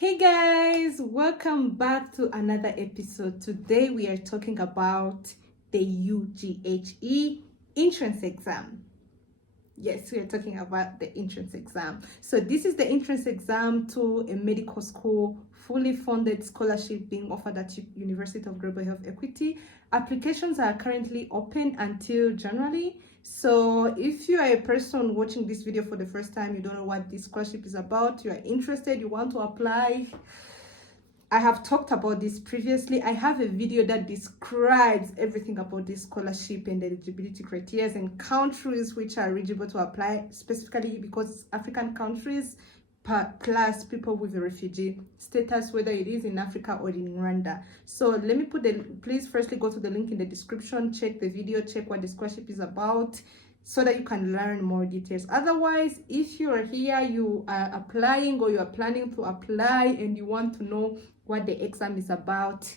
Hey guys, welcome back to another episode. Today we are talking about the UGHE entrance exam. Yes, we are talking about the entrance exam. So this is the entrance exam to a medical school, fully funded scholarship being offered at University of Global Health Equity. Applications are currently open until January. So if you are a person watching this video for the first time, you don't know what this scholarship is about, you are interested, you want to apply, I have talked about this previously. I have a video that describes everything about this scholarship and the eligibility criteria and countries which are eligible to apply, specifically because African countries plus people with a refugee status, whether it is in Africa or in Rwanda. So let me please firstly go to the link in the description, check the video, check what the scholarship is about, so that you can learn more details. Otherwise, if you are here, you are applying or you are planning to apply and you want to know what the exam is about,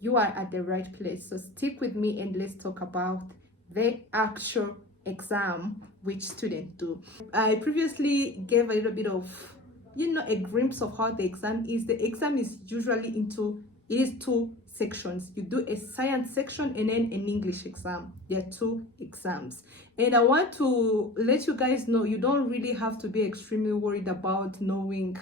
you are at the right place. So stick with me and let's talk about the actual exam which students do. I previously gave a little bit of, a glimpse of how the exam is. The exam is usually it is two sections. You do a science section and then an English exam. There are two exams. And I want to let you guys know you don't really have to be extremely worried about knowing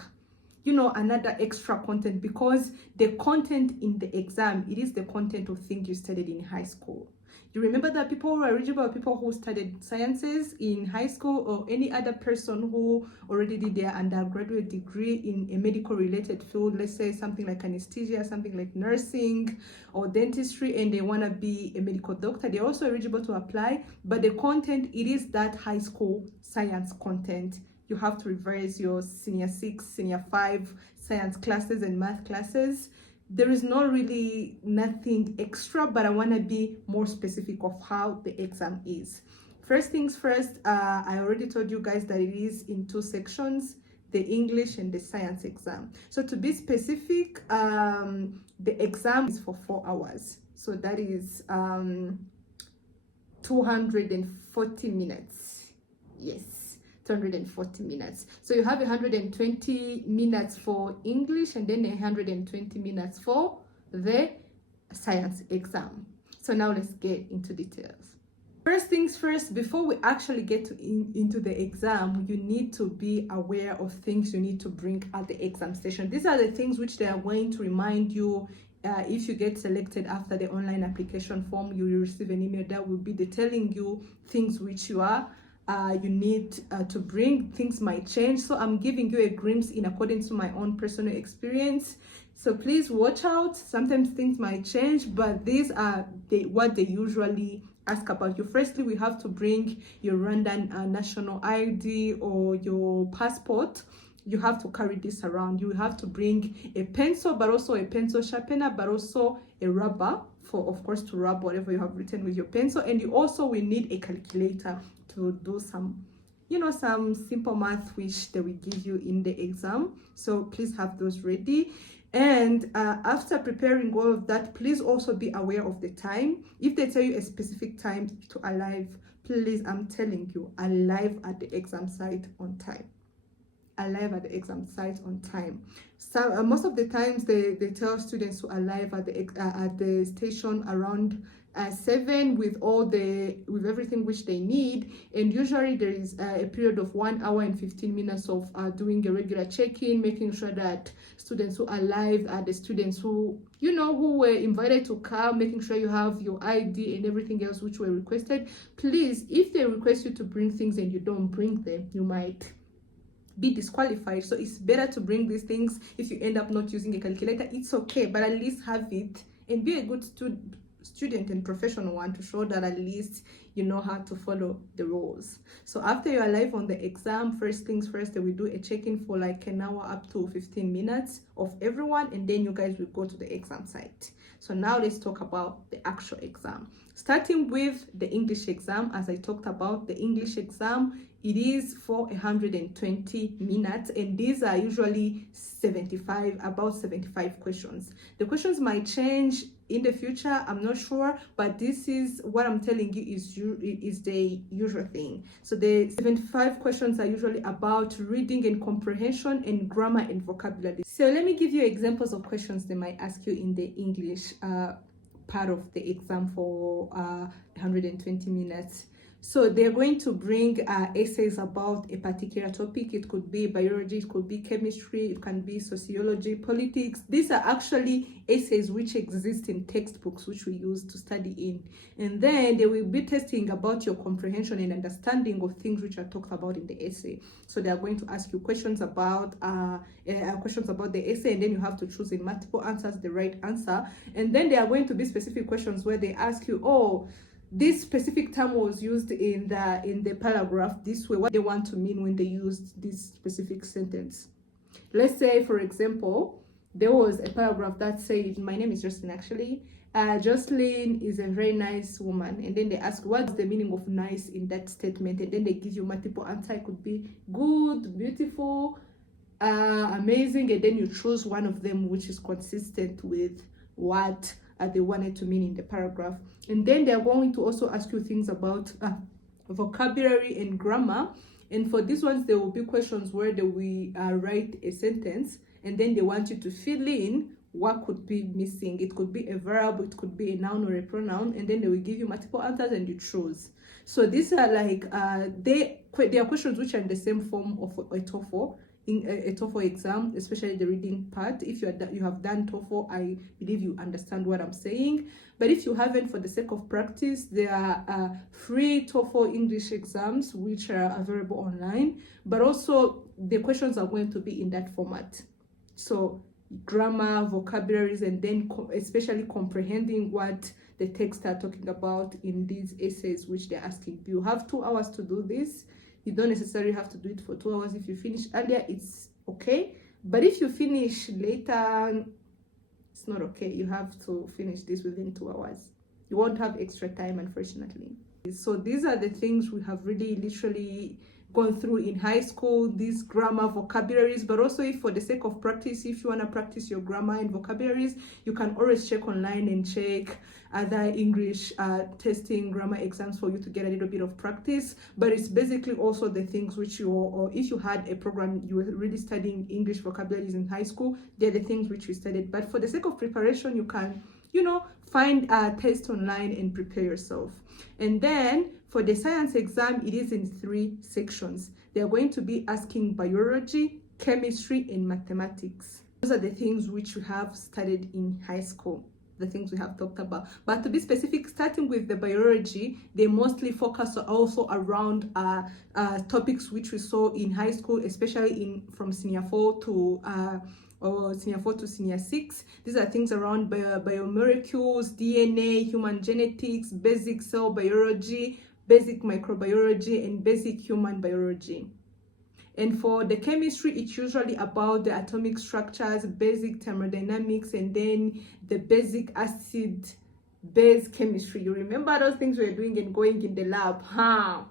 another extra content, because the content in the exam, it is the content of things you studied in high school. You remember that people who are eligible are people who studied sciences in high school, or any other person who already did their undergraduate degree in a medical related field, let's say something like anesthesia, something like nursing or dentistry, and they want to be a medical doctor. They're also eligible to apply, but the content, it is that high school science content. You have to revise your senior 6, senior 5 science classes and math classes. There is nothing extra, but I want to be more specific of how the exam is. First things first, I already told you guys that it is in two sections, the English and the science exam. So to be specific, the exam is for 4 hours. So that is 240 minutes. Yes. 240 minutes. So you have 120 minutes for English and then 120 minutes for the science exam. So now let's get into details. First things first, before we actually get into the exam, you need to be aware of things you need to bring at the exam station. These are the things which they are going to remind you. If you get selected after the online application form, you will receive an email that will be telling you things which you need to bring. Things might change, so I'm giving you a glimpse in accordance to my own personal experience. So please watch out. Sometimes things might change, but these are what they usually ask about you. Firstly, we have to bring your Rwandan national ID or your passport. You have to carry this around. You have to bring a pencil, but also a pencil sharpener, but also a rubber for, of course, to rub whatever you have written with your pencil. And you also will need a calculator to do some simple math which they will give you in the exam. So please have those ready. And after preparing all of that, please also be aware of the time. If they tell you a specific time to arrive, please, I'm telling you, arrive at the exam site on time. Arrive at the exam site on time. So most of the times they tell students to arrive at the station around 7 with everything which they need, and usually there is a period of 1 hour and 15 minutes of doing a regular check-in, making sure that students who arrived are the students who who were invited to come, making sure you have your ID and everything else which were requested. Please, if they request you to bring things and you don't bring them, you might be disqualified. So it's better to bring these things. If you end up not using a calculator, it's okay, but at least have it and be a good student and professional one to show that at least you know how to follow the rules. So after you arrive on the exam, first things first, they will do a check-in for like an hour up to 15 minutes of everyone, and then you guys will go to the exam site. So now let's talk about the actual exam. Starting with the English exam, as I talked about, the English exam it is for 120 minutes, and these are usually about 75 questions. The questions might change in the future, I'm not sure, but this is what I'm telling you is the usual thing. So the 75 questions are usually about reading and comprehension and grammar and vocabulary. So let me give you examples of questions they might ask you in the English part of the exam for 120 minutes. So they're going to bring essays about a particular topic. It could be biology, it could be chemistry, it can be sociology, politics. These are actually essays which exist in textbooks which we use to study in. And then they will be testing about your comprehension and understanding of things which are talked about in the essay. So they are going to ask you questions about the essay, and then you have to choose in multiple answers the right answer. And then there are going to be specific questions where they ask you, oh, this specific term was used in the paragraph this way. What they want to mean when they used this specific sentence. Let's say, for example, there was a paragraph that said, my name is Jocelyn actually. Jocelyn is a very nice woman. And then they ask, what's the meaning of nice in that statement? And then they give you multiple answers. It could be good, beautiful, amazing. And then you choose one of them which is consistent with what they wanted to mean in the paragraph. And then they're going to also ask you things about vocabulary and grammar. And for these ones, there will be questions where they will write a sentence, and then they want you to fill in what could be missing. It could be a verb, it could be a noun or a pronoun, and then they will give you multiple answers and you choose. So these are like they are questions which are in the same form of a TOEFL. In a TOEFL exam, especially the reading part. If you have done TOEFL, I believe you understand what I'm saying. But if you haven't, for the sake of practice, there are free TOEFL English exams which are available online. But also the questions are going to be in that format. So grammar, vocabularies, and then especially comprehending what the text are talking about in these essays which they're asking. You have 2 hours to do this. You don't necessarily have to do it for 2 hours. If you finish earlier, it's okay. But if you finish later, it's not okay. You have to finish this within 2 hours. You won't have extra time, unfortunately. So these are the things we have really literally gone through in high school, these grammar, vocabularies. But also, if for the sake of practice, if you want to practice your grammar and vocabularies, you can always check online and check other English testing grammar exams for you to get a little bit of practice. But it's basically also the things which or if you had a program you were really studying English vocabularies in high school, they're the things which you studied. But for the sake of preparation, you can find a test online and prepare yourself. And then for the science exam, it is in 3 sections. They're going to be asking biology, chemistry, and mathematics. Those are the things which you have studied in high school, the things we have talked about. But to be specific, starting with the biology, they mostly focus also around topics which we saw in high school, especially from senior 4 to senior 6. These are things around biomolecules, DNA, human genetics, basic cell biology, basic microbiology, and basic human biology. And for the chemistry, it's usually about the atomic structures, basic thermodynamics, and then the basic acid-base chemistry. You remember those things we were doing and going in the lab, huh?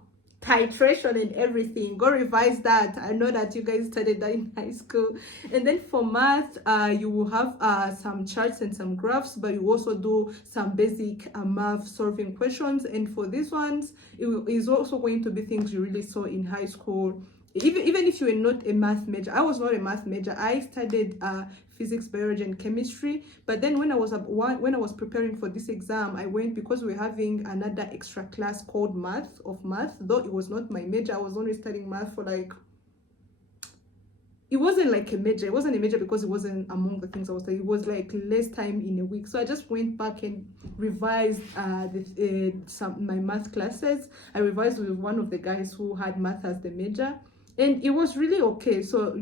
Titration and everything. Go revise that. I know that you guys studied that in high school. And then for math, you will have some charts and some graphs, but you also do some basic math solving questions. And for these ones, it is also going to be things you really saw in high school. Even if you were not a math major. I was not a math major. I studied physics, biology, and chemistry. But then when I was preparing for this exam, I went because we were having another extra class called math. Though it was not my major. I was only studying math for it wasn't like a major. It wasn't a major because it wasn't among the things I was studying. It was like less time in a week. So I just went back and revised my math classes. I revised with one of the guys who had math as the major. And it was really okay. So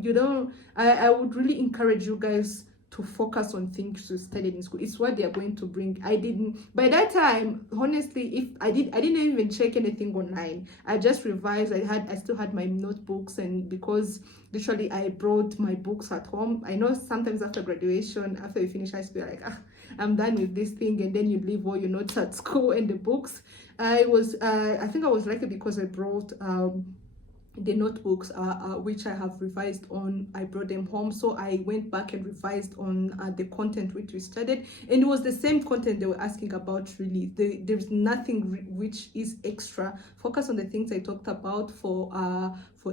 I would really encourage you guys to focus on things you studied in school. It's what they are going to bring. By that time, honestly, I didn't even check anything online. I just revised. I still had my notebooks, and because literally I brought my books at home. I know sometimes after graduation, after you finish high school, you're like, I'm done with this thing, and then you leave all your notes at school and the books. I think I was lucky because I brought the notebooks which I have revised on. I brought them home, so I went back and revised on the content which we studied, and it was the same content they were asking about. Really, there's nothing which is extra. Focus on the things I talked about for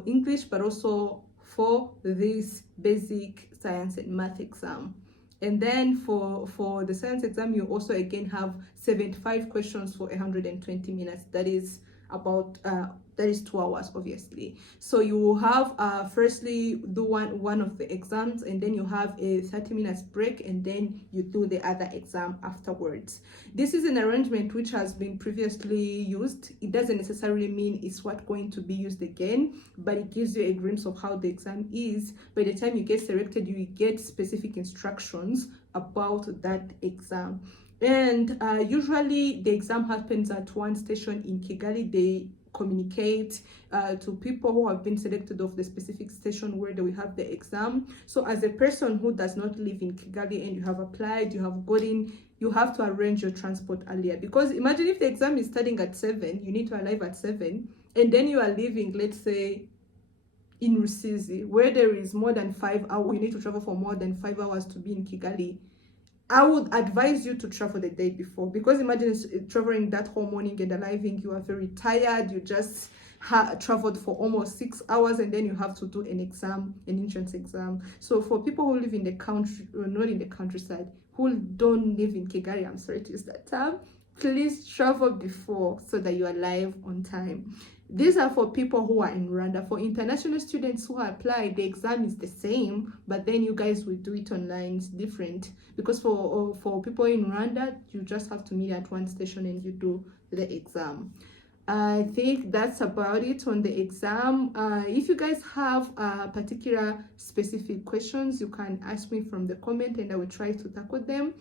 English, but also for this basic science and math exam. And then for the science exam, you also again have 75 questions for 120 minutes. That is about that is 2 hours, obviously. So you will have firstly do one of the exams, and then you have a 30 minutes break, and then you do the other exam afterwards. This is an arrangement which has been previously used. It doesn't necessarily mean it's what's going to be used again, but it gives you a glimpse of how the exam is. By the time you get selected, you get specific instructions about that exam. And usually the exam happens at one station in Kigali. They communicate to people who have been selected of the specific station where they will have the exam. So as a person who does not live in Kigali and you have applied, you have gotten, you have to arrange your transport earlier, because imagine if the exam is starting at 7, you need to arrive at 7, and then you are leaving, let's say, in Rusizi, where there is more than 5 hours, you need to travel for more than 5 hours to be in Kigali. I would advise you to travel the day before, because imagine traveling that whole morning and arriving, you are very tired, you just traveled for almost 6 hours, and then you have to do an exam, an entrance exam. So for people who live in the country, or not in the countryside, who don't live in Kigali, I'm sorry to use that term, please travel before so that you arrive on time. These are for people who are in Rwanda. For international students who apply, the exam is the same, but then you guys will do it online. It's different, because for people in Rwanda, you just have to meet at one station and you do the exam. I think that's about it on the exam. If you guys have particular specific questions, you can ask me from the comment and I will try to tackle them.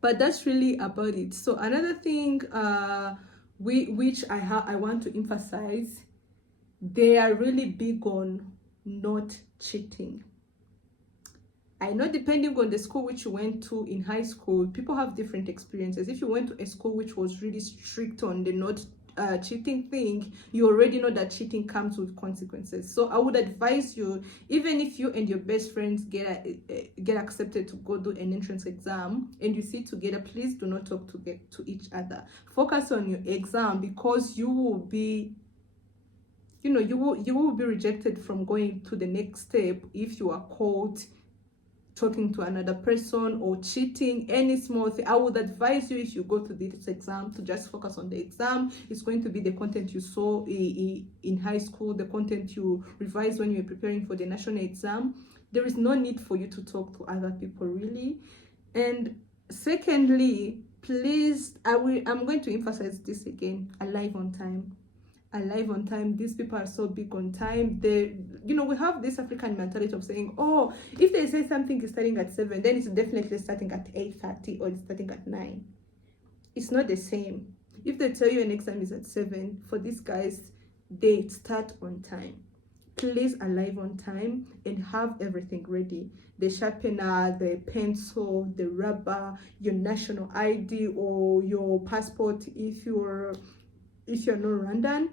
But that's really about it. So another thing which I want to emphasize, they are really big on not cheating. I know depending on the school which you went to in high school, people have different experiences. If you went to a school which was really strict on the not cheating thing, you already know that cheating comes with consequences. So I would advise you, even if you and your best friends get accepted to go do an entrance exam and you sit together, please do not talk to each other. Focus on your exam, because you will be, you will be rejected from going to the next step if you are caught talking to another person or cheating, any small thing. I would advise you, if you go to this exam, to just focus on the exam. It's going to be the content you saw in high school, the content you revised when you were preparing for the national exam. There is no need for you to talk to other people, really. And secondly, please, I'm going to emphasize this again: arrive on time. Arrive on time. These people are so big on time. We have this African mentality of saying, oh, if they say something is starting at 7, then it's definitely starting at 8:30 or it's starting at 9. It's not the same. If they tell you an exam is at 7, for these guys, they start on time. Please arrive on time and have everything ready: the sharpener, the pencil, the rubber, your national ID or your passport if you're not Rwandan.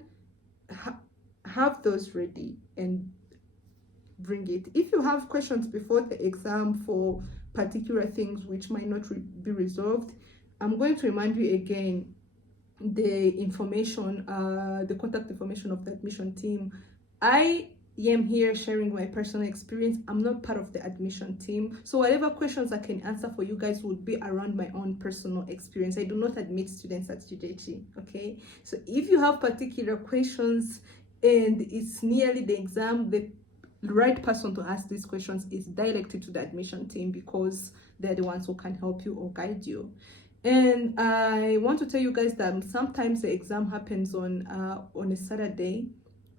Have those ready and bring it. If you have questions before the exam for particular things which might not be resolved, I'm going to remind you again the information, the contact information of the admission team. I am here sharing my personal experience. I'm not part of the admission team, so whatever questions I can answer for you guys would be around my own personal experience. I do not admit students at UGHE, okay? So if you have particular questions and it's nearly the exam, the right person to ask these questions is directly to the admission team, because they're the ones who can help you or guide you. And I want to tell you guys that sometimes the exam happens on a Saturday.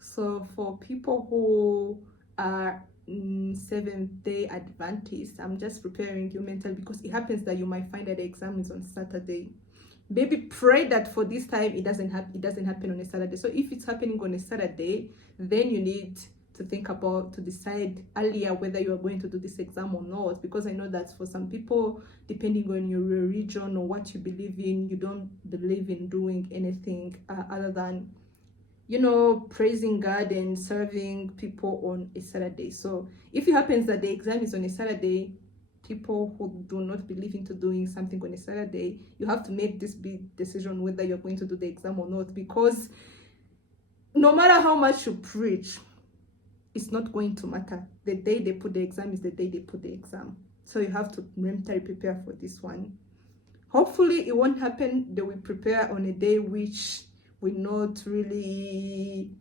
So for people who are Seventh-day Adventists, I'm just preparing you mentally, because it happens that you might find that the exam is on Saturday. Maybe pray that for this time it doesn't happen on a Saturday. So if it's happening on a Saturday, then you need to to decide earlier whether you are going to do this exam or not, because I know that for some people, depending on your religion or what you believe in, you don't believe in doing anything other than praising God and serving people on a Saturday. So if it happens that the exam is on a Saturday, people who do not believe into doing something on a Saturday, you have to make this big decision whether you're going to do the exam or not, because no matter how much you preach, it's not going to matter. The day they put the exam is the day they put the exam. So you have to mentally prepare for this one. Hopefully it won't happen that we prepare on a day which will not really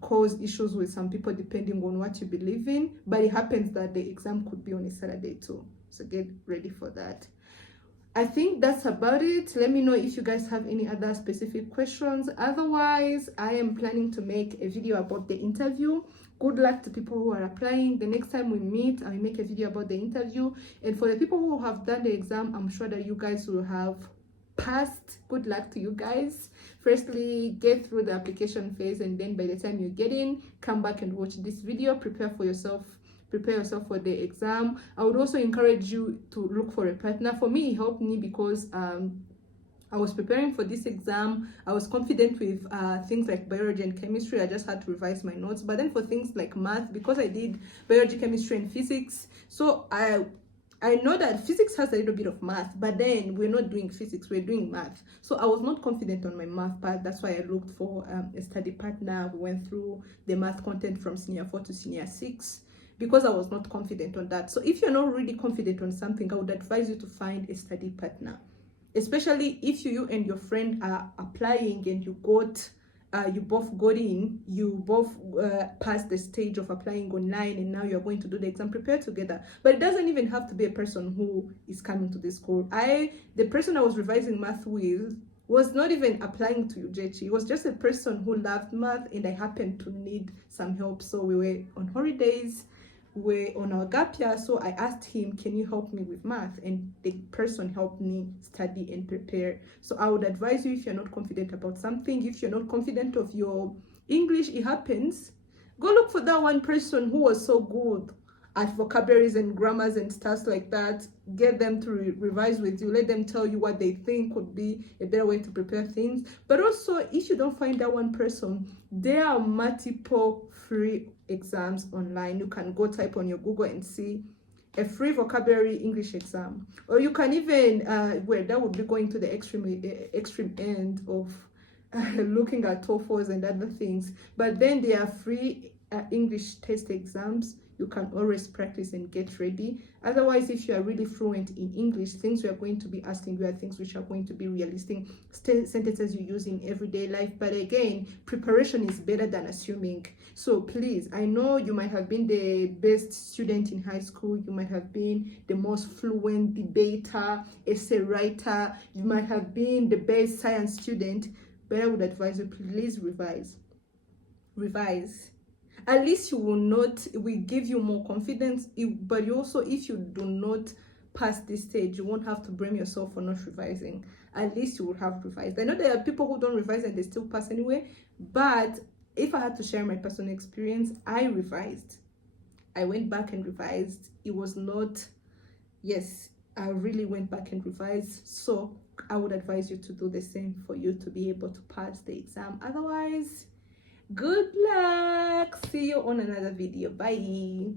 cause issues with some people depending on what you believe in, but it happens that the exam could be on a Saturday too, so get ready for that. I think that's about it. Let me know if you guys have any other specific questions. Otherwise, I am planning to make a video about the interview. Good luck to people who are applying. The next time we meet, I'll make a video about the interview. And for the people who have done the exam, I'm sure that you guys will have passed. Good luck to you guys. Firstly, get through the application phase, and then by the time you get in, come back and watch this video. Prepare yourself for the exam. I would also encourage you to look for a partner. For me, it helped me because I was preparing for this exam. I was confident with things like biology and chemistry. I just had to revise my notes. But then for things like math, because I did biology, chemistry, and physics, so I know that physics has a little bit of math, but then we're not doing physics, we're doing math. So I was not confident on my math part. That's why I looked for a study partner. We went through the math content from senior 4 to senior 6. Because I was not confident on that. So if you're not really confident on something, I would advise you to find a study partner, especially if you and your friend are applying and you both got in, you both passed the stage of applying online, and now you're going to do the exam. Prepare together. But it doesn't even have to be a person who is coming to the school. The person I was revising math with was not even applying to UGHE. It was just a person who loved math, and I happened to need some help. So we were on holidays, we were on our gap year, so I asked him, can you help me with math? And the person helped me study and prepare. So I would advise you, if you're not confident about something, if you're not confident of your English, it happens, go look for that one person who was so good at vocabularies and grammars and stuff like that. Get them to revise with you. Let them tell you what they think would be a better way to prepare things. But also, if you don't find that one person, there are multiple free exams online. You can go type on your Google and see a free vocabulary English exam, or you can even where that would be going to the extreme end of looking at TOEFLs and other things. But then there are free English test exams. You can always practice and get ready. Otherwise, if you are really fluent in English, things we are going to be asking you are things which are going to be realistic sentences you use in everyday life. But again, preparation is better than assuming. So please, I know you might have been the best student in high school. You might have been the most fluent debater, essay writer. You might have been the best science student. But I would advise you, please revise. At least you will not, it will give you more confidence. But you also, if you do not pass this stage, you won't have to blame yourself for not revising. At least you will have revised. I know there are people who don't revise and they still pass anyway, but if I had to share my personal experience, I revised. I went back and revised. It was not, yes, I really went back and revised. So I would advise you to do the same for you to be able to pass the exam. Otherwise, good luck. See you on another video. Bye.